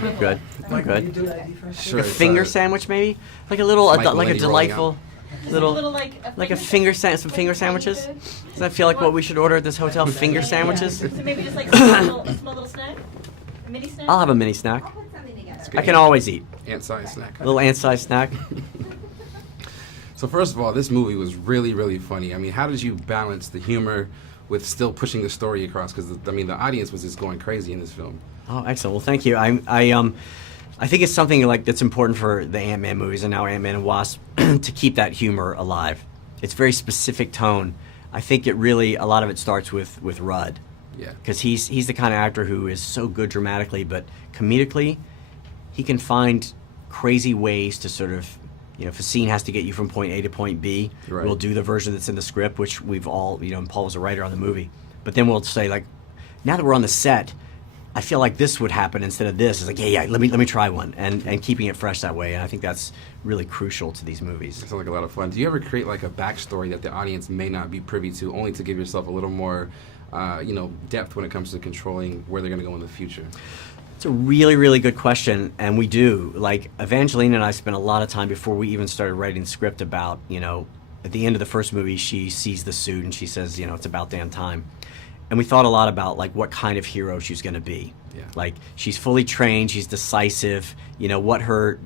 Good. Mike, Good. can you do the ID first? Sure. A finger sandwich, maybe? Like a little, Like like a lady delightful, Little like a finger some finger sandwiches. Does that feel like what we should order at this hotel? Finger sandwiches? So maybe just like a small little snack? A mini snack? I'll have a mini snack. I'll put something together. I can always eat. Ant-sized snack. A little ant-sized snack. So first of all, this movie was really, really funny. I mean, how did you balance the humor with still pushing the story across? Because I mean, the audience was just going crazy in this film. Oh, excellent. Well, thank you. I think it's something like that's important for the Ant-Man movies and now Ant-Man and Wasp to keep that humor alive. It's very specific tone. I think it really, a lot of it starts with Rudd. Yeah. Because he's the kind of actor who is so good dramatically, but comedically, he can find crazy ways to sort of, you know, if a scene has to get you from point A to point B, Right. we'll do the version that's in the script, which we've all, you know, and Paul was a writer on the movie. But then we'll say, like, now that we're on the set, I feel like this would happen instead of this. It's like, yeah, let me try one, and keeping it fresh that way. And I think that's really crucial to these movies. It sounds like a lot of fun. Do you ever create like a backstory that the audience may not be privy to, only to give yourself a little more, you know, depth when it comes to controlling where they're going to go in the future? It's a really, really good question, and we do. Like, Evangeline and I spent a lot of time before we even started writing the script about, you know, at the end of the first movie, she sees the suit and she says, you know, it's about damn time. And we thought a lot about, like, what kind of hero she's going to be. Yeah. Like, she's fully trained, she's decisive, you know, what her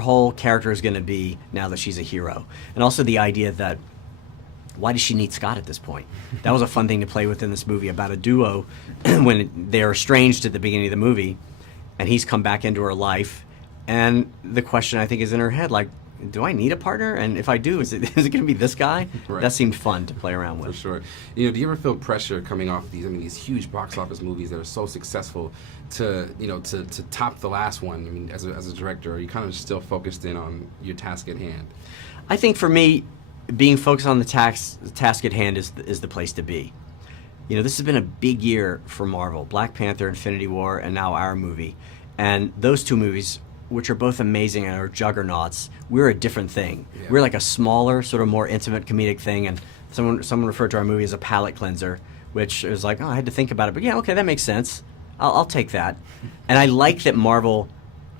whole character is going to be now that she's a hero. And also the idea that, why does she need Scott at this point? That was a fun thing to play with in this movie about a duo when they're estranged at the beginning of the movie, and he's come back into her life, and the question I think is in her head, like, do I need a partner? And if I do, is it going to be this guy? Right. That seemed fun to play around with. For sure. You know, do you ever feel pressure coming off these, I mean, these huge box office movies that are so successful to, you know, to top the last one? I mean, as a director, are you kind of still focused in on your task at hand? I think for me, being focused on the task at hand is the place to be. You know, this has been a big year for Marvel. Black Panther, Infinity War, and now our movie. And those two movies, which are both amazing and are juggernauts, we're a different thing. Yeah. We're like a smaller, sort of more intimate comedic thing, and someone referred to our movie as a palate cleanser, which is like, oh, I had to think about it, but yeah, okay, that makes sense. I'll take that. And I like that Marvel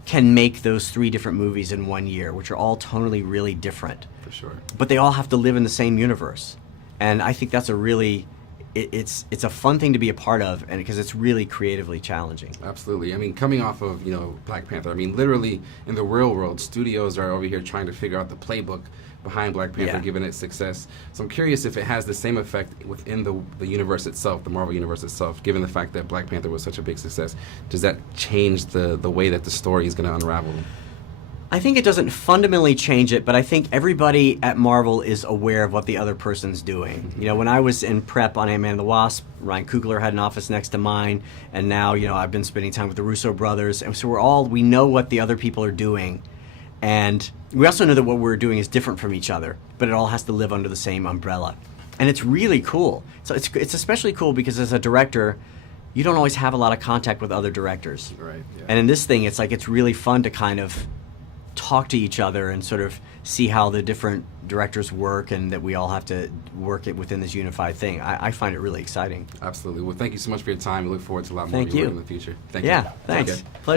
can make those three different movies in 1 year, which are all tonally really different. For sure. But they all have to live in the same universe. And I think that's a really, it's a fun thing to be a part of, and because it's really creatively challenging. Absolutely. I mean, coming off of, you know, Black Panther, I mean, literally in the real world, studios are over here trying to figure out the playbook behind Black Panther, Yeah. given its success. So I'm curious if it has the same effect within the universe itself, the Marvel universe itself, given the fact that Black Panther was such a big success. Does that change the way that the story is going to unravel? I think it doesn't fundamentally change it, but I think everybody at Marvel is aware of what the other person's doing. You know, when I was in prep on Ant-Man and the Wasp, Ryan Coogler had an office next to mine, and now, you know, I've been spending time with the Russo Brothers, and so we know what the other people are doing, and we also know that what we're doing is different from each other, but it all has to live under the same umbrella. And it's really cool. So it's especially cool because as a director, you don't always have a lot of contact with other directors. Right. Yeah. And in this thing, it's like it's really fun to kind of talk to each other and sort of see how the different directors work, and that we all have to work it within this unified thing. I find it really exciting. Absolutely. Well, thank you so much for your time. We look forward to a lot more Thank of your you. work in the future. Thank Yeah, you. thanks. Take care. Pleasure.